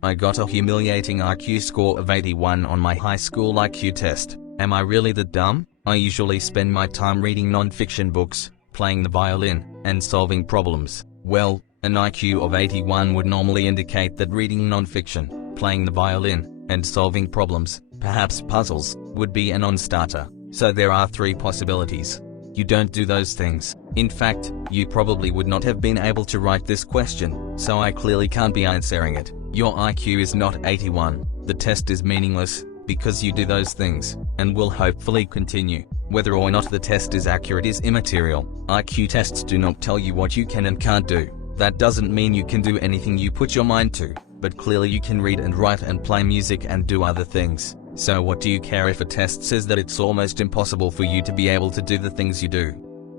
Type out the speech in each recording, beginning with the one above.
I got a humiliating IQ score of 81 on my high school IQ test. Am I really that dumb? I usually spend my time reading non-fiction books, playing the violin, and solving problems. Well, an IQ of 81 would normally indicate that reading non-fiction, playing the violin, and solving problems, perhaps puzzles, would be a non-starter. So there are 3 possibilities. You don't do those things. In fact, you probably would not have been able to write this question, so I clearly can't be answering it. Your IQ is not 81. The test is meaningless, because you do those things, and will hopefully continue. Whether or not the test is accurate is immaterial. IQ tests do not tell you what you can and can't do. That doesn't mean you can do anything you put your mind to, but clearly you can read and write and play music and do other things. So what do you care if a test says that it's almost impossible for you to be able to do the things you do?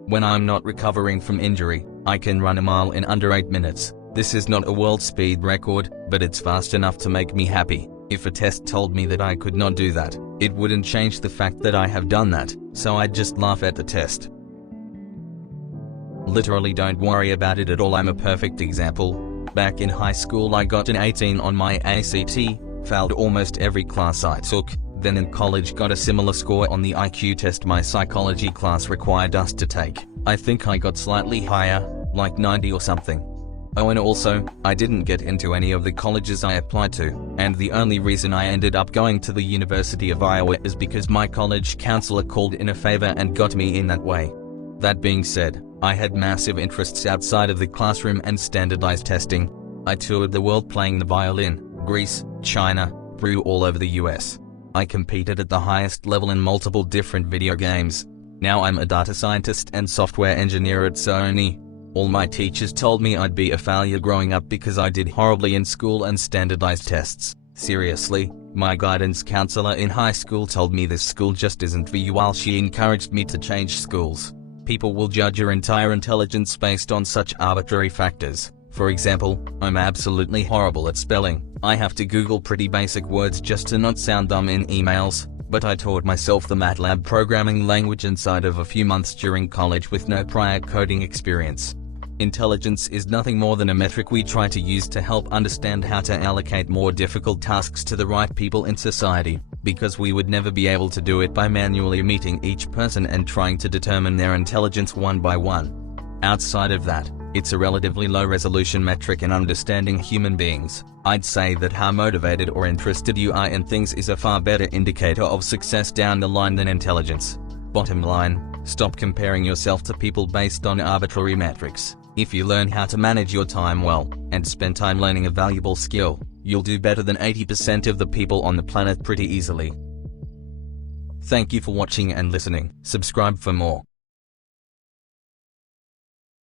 When I'm not recovering from injury, I can run a mile in under 8 minutes. This is not a world speed record, but it's fast enough to make me happy. If a test told me that I could not do that, it wouldn't change the fact that I have done that, so I'd just laugh at the test. Literally don't worry about it at all. I'm a perfect example. Back in high school I got an 18 on my ACT, failed almost every class I took, then in college got a similar score on the IQ test my psychology class required us to take. I think I got slightly higher, like 90 or something. Oh, and also, I didn't get into any of the colleges I applied to, and the only reason I ended up going to the University of Iowa is because my college counselor called in a favor and got me in that way. That being said, I had massive interests outside of the classroom and standardized testing. I toured the world playing the violin, Greece, China, Peru, all over the US. I competed at the highest level in multiple different video games. Now I'm a data scientist and software engineer at Sony. All my teachers told me I'd be a failure growing up because I did horribly in school and standardized tests. Seriously, my guidance counselor in high school told me this school just isn't for you while she encouraged me to change schools. People will judge your entire intelligence based on such arbitrary factors. For example, I'm absolutely horrible at spelling. I have to Google pretty basic words just to not sound dumb in emails, but I taught myself the MATLAB programming language inside of a few months during college with no prior coding experience. Intelligence is nothing more than a metric we try to use to help understand how to allocate more difficult tasks to the right people in society, because we would never be able to do it by manually meeting each person and trying to determine their intelligence one by one. Outside of that, it's a relatively low-resolution metric in understanding human beings. I'd say that how motivated or interested you are in things is a far better indicator of success down the line than intelligence. Bottom line, stop comparing yourself to people based on arbitrary metrics. If you learn how to manage your time well, and spend time learning a valuable skill, you'll do better than 80% of the people on the planet pretty easily. Thank you for watching and listening. Subscribe for more.